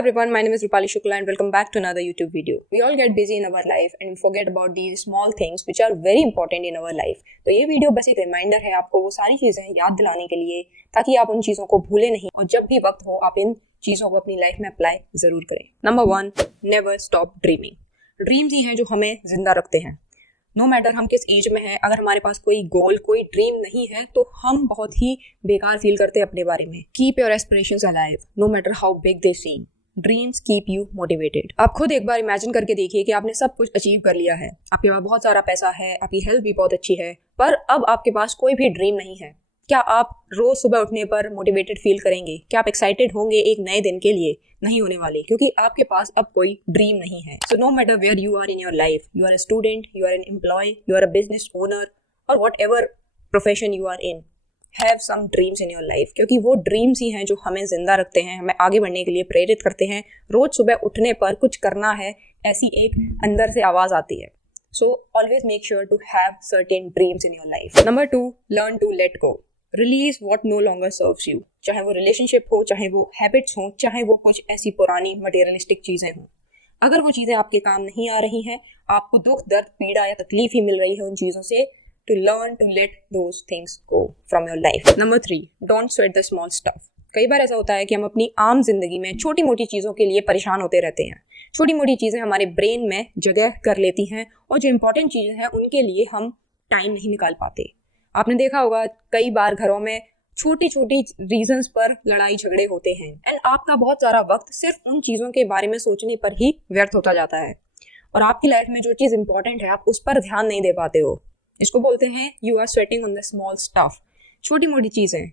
everyone, my name is Rupali Shukla and welcome back to another YouTube video. We all get busy in our life and we forget about these small things which are very important in our life. तो ये video बस एक reminder है आपको वो सारी चीजें याद दिलाने के लिए ताकि आप उन चीजों को भूले नहीं और जब भी वक्त हो आप इन चीजों को अपनी लाइफ में अप्लाई जरूर करें। Number 1, never stop dreaming. Dreams ही हैं जो हमें जिंदा रखते हैं। नो मैटर हम किस एज में हैं, अगर हमारे पास कोई गोल कोई ड्रीम नहीं है तो हम बहुत ही बेकार फील करते हैं अपने बारे में। Keep your aspirations alive no matter how big they seem. Dreams keep you motivated. आप खुद एक बार इमेजिन करके देखिए कि आपने सब कुछ अचीव कर लिया है, आपके पास बहुत सारा पैसा है, आपकी हेल्थ भी बहुत अच्छी है, पर अब आपके पास कोई भी ड्रीम नहीं है। क्या आप रोज सुबह उठने पर मोटिवेटेड फील करेंगे? क्या आप एक्साइटेड होंगे एक नए दिन के लिए? नहीं होने वाले, क्योंकि आपके पास अब कोई ड्रीम नहीं है। So no matter where you are in your life, you are a student, you are an employ, you are a business owner or whatever profession you are in, have some dreams in your life, क्योंकि वो dreams ही हैं जो हमें जिंदा रखते हैं, हमें आगे बढ़ने के लिए प्रेरित करते हैं। रोज सुबह उठने पर कुछ करना है ऐसी एक अंदर से आवाज आती है। So always make sure to have certain dreams in your life. Number 2, learn to let go. Release what no longer serves you. चाहे वो रिलेशनशिप हो, चाहे वो हैबिट्स हो, चाहे वो कुछ ऐसी पुरानी मटेरियलिस्टिक चीजें हों, अगर वो चीजें आपके काम नहीं आ रही हैं, आपको दुख दर्द पीड़ा या तकलीफ ही मिल रही है उन चीजों से, to learn to let those things go from your life. Number 3, don't sweat the small stuff. कई बार ऐसा होता है कि हम अपनी आम जिंदगी में छोटी मोटी चीज़ों के लिए परेशान होते रहते हैं। छोटी मोटी चीज़ें हमारे ब्रेन में जगह कर लेती हैं और जो इंपॉर्टेंट चीज़ें हैं उनके लिए हम टाइम नहीं निकाल पाते। आपने देखा होगा कई बार घरों में छोटी छोटी रीजंस पर लड़ाई झगड़े होते हैं एंड आपका बहुत सारा वक्त सिर्फ उन चीज़ों के बारे में सोचने पर ही व्यर्थ होता जाता है और आपकी लाइफ में जो चीज़ इंपॉर्टेंट है आप उस पर ध्यान नहीं दे पाते हो। इसको बोलते हैं you are sweating on the small stuff. छोटी मोटी चीज़ें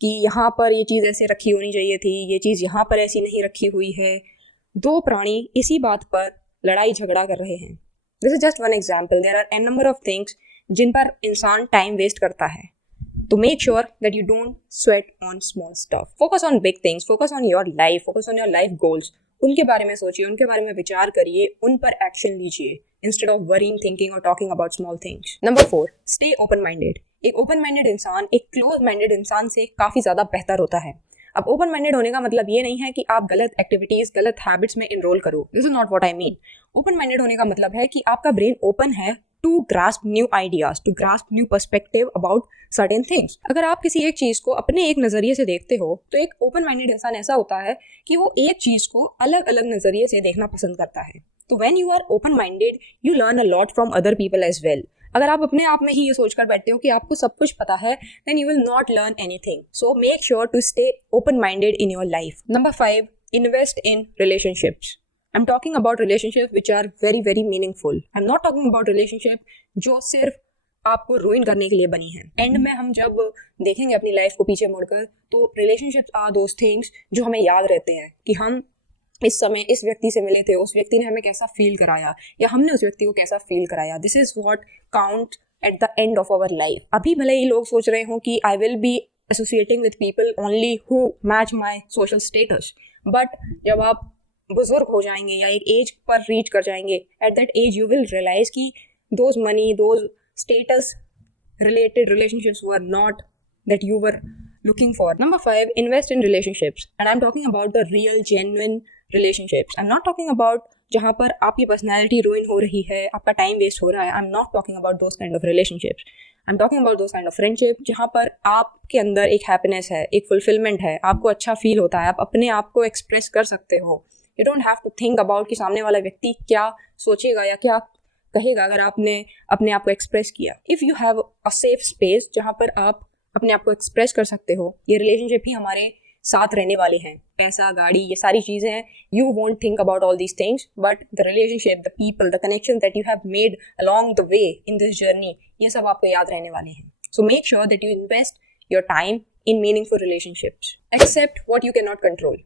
कि यहाँ पर ये चीज़ ऐसे रखी होनी चाहिए थी, ये चीज़ यहाँ पर ऐसी नहीं रखी हुई है। दो प्राणी इसी बात पर लड़ाई झगड़ा कर रहे हैं। This is just one example. There are a number of things जिन पर इंसान टाइम वेस्ट करता है। तो make sure that you don't sweat on small stuff. Focus on big things, focus on your life, focus on your life goals. उनके बारे में सोचिए, उनके बारे में विचार करिए, उन पर एक्शन लीजिए instead of worrying, thinking or talking about small things. Number 4, stay open minded. एक open minded इंसान एक close minded इंसान से काफ़ी ज़्यादा बेहतर होता है। अब open minded होने का मतलब ये नहीं है कि आप गलत एक्टिविटीज़ गलत हैबिट्स में इनरोल करो। This is not what I mean. Open minded होने का मतलब है कि आपका ब्रेन ओपन है to grasp new ideas, to grasp new perspective about certain things. अगर आप किसी एक चीज़ को अपने एक नज़रिए से देखते हो तो एक ओपन माइंडेड इंसान ऐसा होता है कि वो एक चीज़ को अलग अलग नज़रिए से देखना पसंद करता है। तो when you are open minded you learn a lot from other people as well. अगर आप अपने आप में ही ये सोचकर बैठते हो कि आपको सब कुछ पता है then you will not learn anything. So make sure to stay open minded in your life. Number 5, invest in relationships. I'm talking about relationships which are very very meaningful. I'm not talking about relationship जो सिर्फ आपको ruin करने के लिए बनी है। And में हम जब देखेंगे अपनी लाइफ को पीछे मुड़कर तो relationships are those things जो हमें याद रहते हैं कि हम इस समय इस व्यक्ति से मिले थे, उस व्यक्ति ने हमें कैसा फील कराया या हमने उस व्यक्ति को कैसा फील कराया। This is what count at the end of our life. अभी भले ही लोग सोच रहे हों कि I will be associating with people only who match my social status, but जब आप बुजुर्ग हो जाएंगे या एक एज पर रीच कर जाएंगे, at that age you will realize कि those money those status related relationships were not that you were looking for. Number 5, invest in relationships. And I'm talking about the real, genuine relationships. I'm not talking about जहाँ पर आपकी personality ruin हो रही है, आपका time waste हो रहा है. I'm not talking about those kind of relationships. I'm talking about those kind of friendship जहाँ पर आपके अंदर एक happiness है, एक fulfillment है, आपको अच्छा feel होता है, आप अपने आप को express कर सकते हो. You don't have to think about कि सामने वाला व्यक्ति क्या सोचेगा या क्या कहेगा अगर आपने अपने आप को एक्सप्रेस किया। If you have a safe space जहाँ पर आप अपने आप को एक्सप्रेस कर सकते हो, ये रिलेशनशिप ही हमारे साथ रहने वाले हैं। पैसा, गाड़ी, ये सारी चीज़ें हैं, you won't think about all these things, but the relationship, the people, the connection that you have made along the way in this journey, ये सब आपको याद रहने वाले हैं। So make sure that you invest your time in meaningful relationships. Accept what you can not कंट्रोल।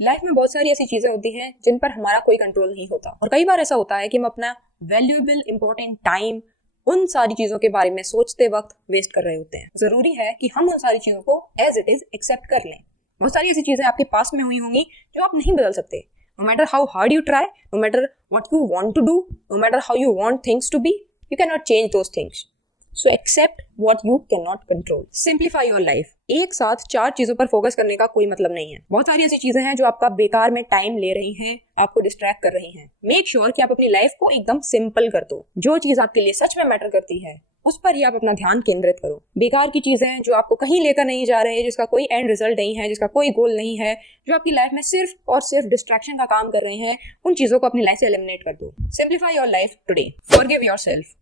लाइफ में बहुत सारी ऐसी चीज़ें होती हैं जिन पर हमारा कोई कंट्रोल नहीं होता और कई बार ऐसा होता है कि हम अपना वैल्यूएबल इंपॉर्टेंट टाइम उन सारी चीज़ों के बारे में सोचते वक्त वेस्ट कर रहे होते हैं। ज़रूरी है कि हम उन सारी चीज़ों को एज इट इज़ एक्सेप्ट कर लें। बहुत सारी ऐसी चीज़ें आपके पास में हुई होंगी जो आप नहीं बदल सकते। No matter how hard you try, no matter what you want to do, no matter how you want things to be, you can not change those things. So accept what you can not control. Simplify your life. एक साथ 4 चीजों पर focus करने का कोई मतलब नहीं है। बहुत सारी ऐसी चीजें हैं जो आपका बेकार में टाइम ले रही हैं, आपको डिस्ट्रैक्ट कर रही हैं। मेक श्योर कि आप अपनी लाइफ को एकदम सिंपल कर दो। जो चीज आपके लिए सच में मैटर करती है उस पर ही आप अपना ध्यान केंद्रित करो। बेकार की चीजें जो आपको कहीं लेकर नहीं जा रहे, जिसका कोई एंड रिजल्ट नहीं है, जिसका कोई गोल नहीं है, जो आपकी लाइफ में सिर्फ और सिर्फ डिस्ट्रैक्शन का काम कर रहे हैं, उन चीजों को अपनी लाइफ से एलिमिनेट कर दो। Simplify your life today. Forgive yourself.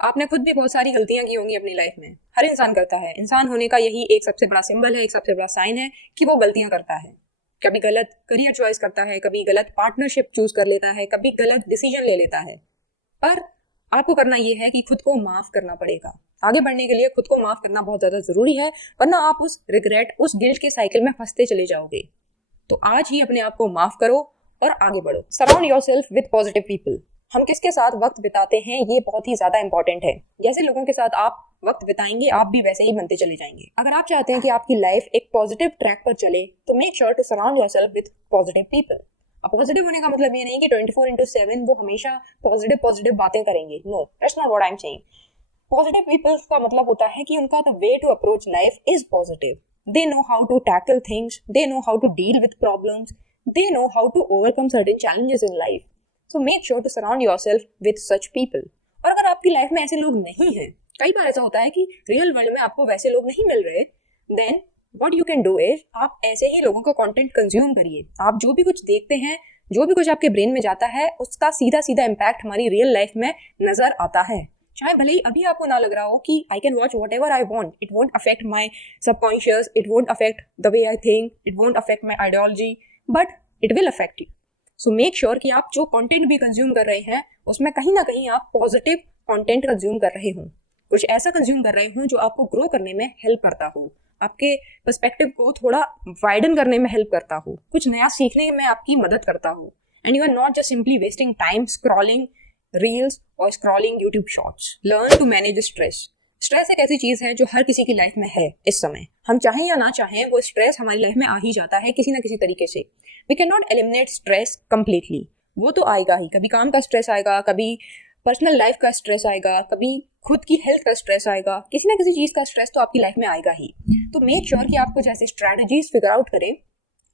आपने खुद भी बहुत सारी गलतियां की होंगी अपनी लाइफ में। हर इंसान करता है। इंसान होने का यही एक सबसे बड़ा सिंबल है, एक सबसे बड़ा साइन है कि वो गलतियां करता है। कभी गलत करियर चॉइस करता है, कभी गलत पार्टनरशिप चूज कर लेता है, कभी गलत डिसीजन ले लेता है। पर आपको करना ये है कि खुद को माफ करना पड़ेगा। आगे बढ़ने के लिए खुद को माफ करना बहुत ज्यादा जरूरी है, वरना आप उस रिग्रेट, उस गिल्ट के साइकिल में फंसते चले जाओगे। तो आज ही अपने आप को माफ करो और आगे बढ़ो। Surround yourself with positive people. हम किसके साथ वक्त बिताते हैं ये बहुत ही ज्यादा इंपॉर्टेंट है। जैसे लोगों के साथ आप वक्त बिताएंगे, आप भी वैसे ही बनते चले जाएंगे। अगर आप चाहते हैं कि आपकी लाइफ एक पॉजिटिव ट्रैक पर चले तो make sure to surround yourself with positive people. अब पॉजिटिव होने का मतलब ये नहीं कि 24/7 वो हमेशा पॉजिटिव बातें करेंगे। No, that's not what I am saying. Positive people का मतलब होता है कि उनका the way to approach life is positive. They know how to tackle things, they know how to deal with problems, they know how to overcome certain challenges in life. So make sure to surround yourself with such people. और अगर आपकी life में ऐसे लोग नहीं हैं, कई बार ऐसा होता है कि रियल वर्ल्ड में आपको वैसे लोग नहीं मिल रहे, then what you can do is आप ऐसे ही लोगों का कंटेंट कंज्यूम करिए। आप जो भी कुछ देखते हैं, जो भी कुछ आपके ब्रेन में जाता है, उसका सीधा सीधा इम्पैक्ट हमारी रियल लाइफ में नजर आता है। चाहे भले ही अभी आपको ना लग रहा हो कि I can watch what ever I want, it won't affect my subconscious, it won't affect the way I think, it won't affect my ideology, but it will affect you. So make sure कि आप जो content भी consume कर रहे हैं उसमें कहीं ना कहीं आप पॉजिटिव कंटेंट कंज्यूम कर रहे हो, कुछ ऐसा कंज्यूम कर रहे हो जो आपको ग्रो करने में हेल्प करता हो, आपके पर्सपेक्टिव को थोड़ा वाइडन करने में हेल्प करता हो, कुछ नया सीखने में आपकी मदद करता हो। And you are not just simply wasting time scrolling reels or scrolling YouTube shorts. Learn to manage stress. Stress एक ऐसी चीज है जो हर किसी की लाइफ में है इस समय। हम चाहें या ना चाहें वो स्ट्रेस हमारी लाइफ में आ ही जाता है किसी ना किसी तरीके से। We can not eliminate stress completely. वो तो आएगा ही, कभी काम का स्ट्रेस आएगा, कभी पर्सनल लाइफ का स्ट्रेस आएगा, कभी खुद की हेल्थ का स्ट्रेस आएगा, किसी ना किसी चीज का स्ट्रेस तो आपकी लाइफ में आएगा ही। तो मेक श्योर कि आप कुछ ऐसे स्ट्रैटेजीज फिगर आउट करें,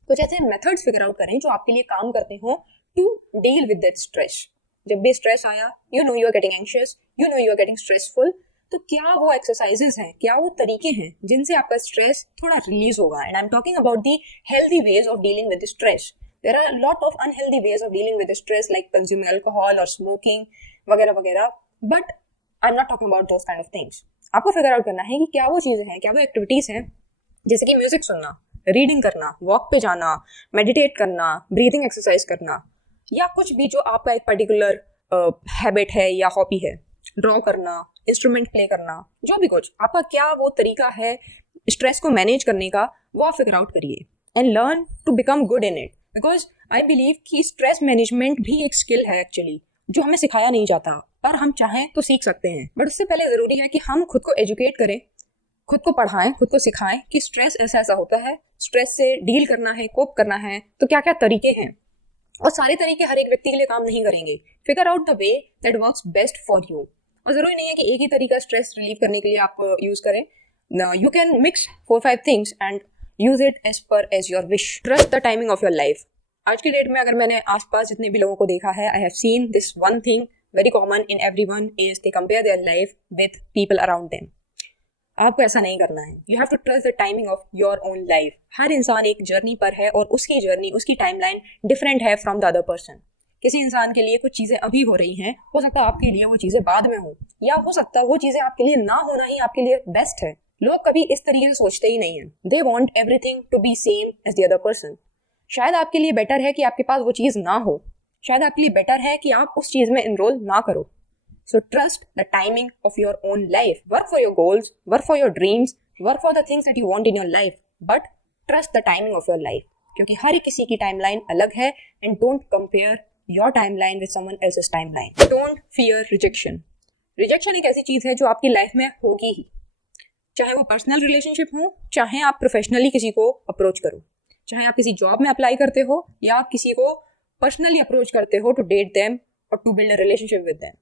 कुछ ऐसे मेथड्स फिगर आउट करें जो आपके लिए काम करते हो to deal with that stress. जब भी स्ट्रेस आया, you know you are getting anxious, you know you are getting stressful, तो क्या वो एक्सरसाइजेस हैं, क्या वो तरीके हैं जिनसे आपका स्ट्रेस थोड़ा रिलीज होगा। And I am talking about the healthy ways of dealing with stress. There are lot of unhealthy ways of dealing with stress like consuming alcohol और स्मोकिंग वगैरह वगैरह, but I am not talking about those kind of things. आपको figure out करना है कि क्या वो चीजें हैं, क्या वो एक्टिविटीज हैं, जैसे कि म्यूजिक सुनना, रीडिंग करना, वॉक पे जाना, मेडिटेट करना, ब्रीथिंग एक्सरसाइज करना, या कुछ भी जो आपका एक पर्टिकुलर हैबिट है या हॉबी है, ड्रॉ करना, इंस्ट्रूमेंट प्ले करना, जो भी कुछ आपका क्या वो तरीका है स्ट्रेस को मैनेज करने का, वो आप फिगर आउट करिए and learn to become good in it. Because I believe कि स्ट्रेस मैनेजमेंट भी एक स्किल है एक्चुअली, जो हमें सिखाया नहीं जाता, पर हम चाहें तो सीख सकते हैं। बट उससे पहले जरूरी है कि हम खुद को एजुकेट करें, खुद को पढ़ाएं, खुद को सिखाएं कि स्ट्रेस ऐसा ऐसा होता है, स्ट्रेस से डील करना है, कोप करना है, तो क्या क्या तरीके हैं। और सारे तरीके हर एक व्यक्ति के लिए काम नहीं करेंगे। Figure out the way that works best for you. और जरूरी नहीं है कि एक ही तरीका स्ट्रेस रिलीव करने के लिए आप यूज करें। You can mix 4-5 things and use it as per as your wish. Trust the timing of your life. आज की डेट में अगर मैंने आसपास जितने भी लोगों को देखा है, I have seen this one thing very common in everyone is they compare their life with people around them. आपको ऐसा नहीं करना है। You have to trust the timing of your own life. हर इंसान एक जर्नी पर है और उसकी जर्नी, उसकी टाइमलाइन डिफरेंट है फ्रॉम द अदर पर्सन। किसी इंसान के लिए कुछ चीजें अभी हो रही हैं, हो सकता है आपके लिए वो चीजें बाद में हो, या हो सकता है वो चीजें आपके लिए ना होना ही आपके लिए बेस्ट है। लोग कभी इस तरीके से सोचते ही नहीं है। They want everything to be same as the other person. शायद आपके लिए बेटर है कि आपके पास वो चीज ना हो, शायद आपके लिए बेटर है कि आप उस चीज में इनरोल ना करो। So trust the timing of your own life. Work for your goals, work for your dreams, work for the things that you want in your life. But trust the timing of your life. क्योंकि हर किसी की timeline अलग है and don't compare your timeline with someone else's timeline. Don't fear rejection. Rejection एक ऐसी चीज है जो आपकी लाइफ में होगी ही, चाहे वो पर्सनल रिलेशनशिप हो, चाहे आप प्रोफेशनली किसी को अप्रोच करो, चाहे आप किसी जॉब में अप्लाई करते हो या आप किसी को पर्सनली अप्रोच करते हो टू डेट देम और to build a relationship with them.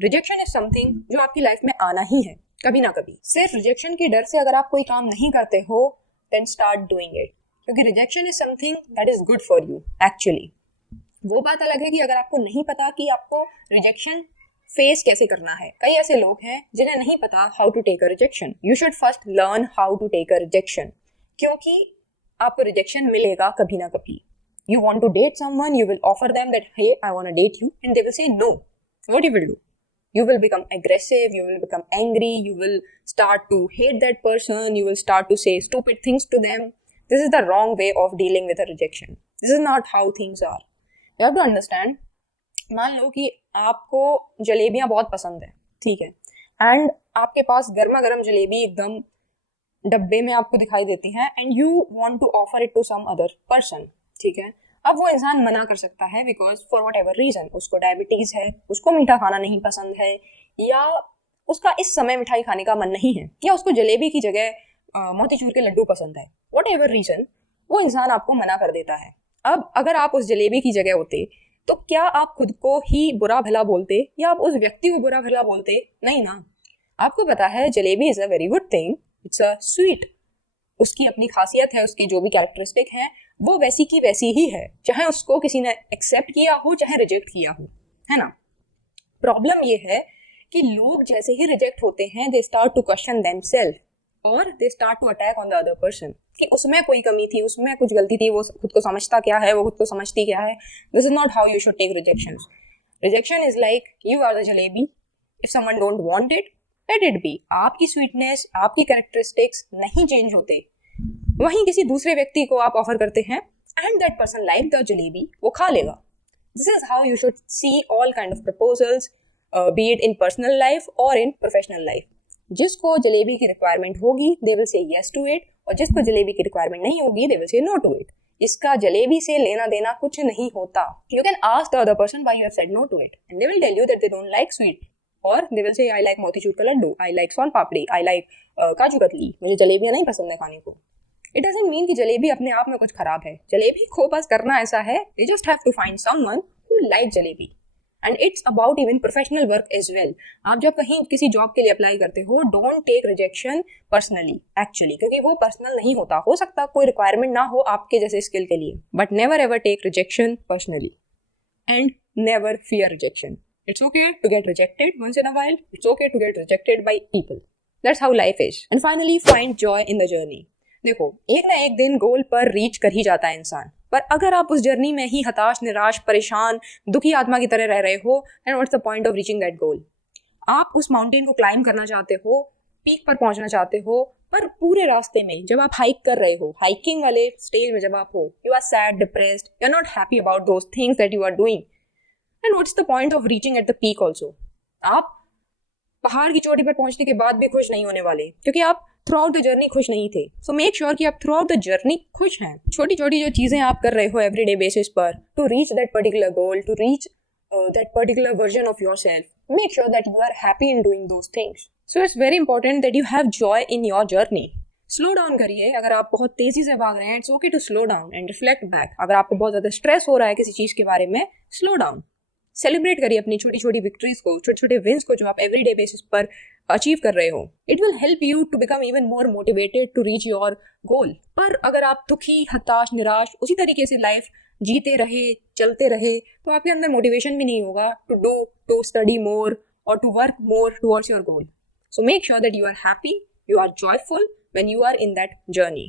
Rejection is something जो आपकी लाइफ में आना ही है कभी ना कभी। सिर्फ रिजेक्शन के डर से अगर आप कोई काम नहीं करते हो, देन स्टार्ट डूइंग इट, क्योंकि rejection is something that is good for you actually. वो बात अलग है कि अगर आपको नहीं पता कि आपको रिजेक्शन फेस कैसे करना है। कई ऐसे लोग हैं जिन्हें नहीं पता how to take a rejection. You should first learn how to take a rejection, क्योंकि आपको रिजेक्शन मिलेगा कभी ना कभी। You want to date someone, you will offer them that, hey, I want to date you, and they will say no. What you will do? You will become aggressive, you will become angry, you will start to hate that person, you will start to say stupid things to them. This is the wrong way of dealing with a rejection. This is not how things are. You have to understand, मान लो कि आपको जलेबियाँ बहुत पसंद है, ठीक है, and आपके पास गर्मा गर्म जलेबी एकदम डब्बे में आपको दिखाई देती हैं, and you want to offer it to some other person, ठीक है। अब वो इंसान मना कर सकता है because for whatever reason, उसको डायबिटीज है, उसको मीठा खाना नहीं पसंद है, या उसका इस समय मिठाई खाने का मन नहीं है, या उसको जलेबी की जगह मोतीचूर के लड्डू पसंद है। वट एवर रीजन, वो इंसान आपको मना कर देता है। अब अगर आप उस जलेबी की जगह होते तो क्या आप खुद को ही बुरा भला बोलते या आप उस व्यक्ति को बुरा भला बोलते? नहीं ना। आपको पता है jalebi is a very good thing, it's a sweet, उसकी अपनी खासियत है, उसकी जो भी कैरेक्टरिस्टिक है वो वैसी की वैसी ही है, चाहे उसको किसी ने एक्सेप्ट किया हो चाहे रिजेक्ट किया हो, है ना। प्रॉब्लम ये है कि लोग जैसे ही रिजेक्ट होते हैं they start to question themselves और they start to attack on the other person कि उसमें कोई कमी थी, उसमें कुछ गलती थी, वो खुद को समझता क्या है, वो खुद को समझती क्या है। This is not how you should take rejection. Rejection is like you are the jalebi, if someone don't want it, let it be. आपकी स्वीटनेस, आपकी कैरेक्टरिस्टिक्स नहीं चेंज होते, वहीं किसी दूसरे व्यक्ति को आप ऑफर करते हैं and that person like the jalebi, वो खा लेगा। This is how you should see all kind of proposals, be it in personal life और इन प्रोफेशनल लाइफ। जिसको जलेबी की रिक्वायरमेंट होगी they will say yes to it, और जिसको जलेबी की रिक्वायरमेंट नहीं होगी they will say no to it. इसका जलेबी से लेना देना कुछ नहीं होता। You can ask the other person why you have said no to it and they will tell you that they don't like sweet, और they will say I like motichoor का laddu, I like son papdi, I like kaju katli, मुझे जलेबियाँ नहीं पसंद है खाने को। It doesn't mean कि जलेबी अपने आप में कुछ खराब है। जलेबी को बस करना ऐसा है, you just have to find someone who like jalebi, and it's about even professional work as well. आप जब कहीं किसी जॉब के लिए अप्लाई करते हो, don't take rejection personally actually, क्योंकि वो पर्सनल नहीं होता। हो सकता कोई रिक्वायरमेंट ना हो आपके जैसे स्किल के लिए, but never ever take rejection personally and never fear rejection. It's okay to get rejected once in a while. It's okay to get rejected by people. That's how life is. And finally, find joy in the journey. देखो, एक ना एक दिन गोल पर reach कर ही जाता है इंसान, पर अगर आप उस जर्नी में ही हताश, निराश, परेशान, दुखी आत्मा की तरह रह रहे हो, then what's the point of reaching that goal? आप उस माउंटेन को क्लाइम करना चाहते हो, पीक पर पहुंचना चाहते हो, पर पूरे रास्ते में जब आप हाइक कर रहे हो, हाइकिंग वाले स्टेज में जब आप हो, you are sad, depressed, you are not happy about those things that you are doing, and what's the point of reaching at the peak also? आप पहाड़ की चोटी पर पहुंचने के बाद भी खुश नहीं होने वाले, क्योंकि आप थ्रू आउट द जर्नी खुश नहीं थे। सो मेक श्योर कि आप थ्रू आउट द जर्नी खुश हैं। छोटी छोटी जो चीजें आप कर रहे हो एवरीडे बेसिस पर to reach that particular goal, to reach that particular version of yourself, make sure that you are happy in doing those things. So it's very important that you have joy in your journey. Slow down करिए। अगर आप बहुत तेजी से भाग रहे हैं, it's okay to slow down and reflect back. अगर आपको बहुत ज्यादा स्ट्रेस हो रहा है किसी चीज के बारे में, स्लो डाउन, सेलिब्रेट करिए अपनी छोटी छोटी विक्ट्रीज को, छोटे छोटे विंस को जो आप एवरीडे बेसिस पर अचीव कर रहे हो। It will help you to become even more motivated to reach your goal. पर अगर आप दुखी, हताश, निराश उसी तरीके से लाइफ जीते रहे, चलते रहे, तो आपके अंदर मोटिवेशन भी नहीं होगा टू स्टडी मोर और to work more towards your goal. So make sure that you are happy, you are joyful when you are in that journey.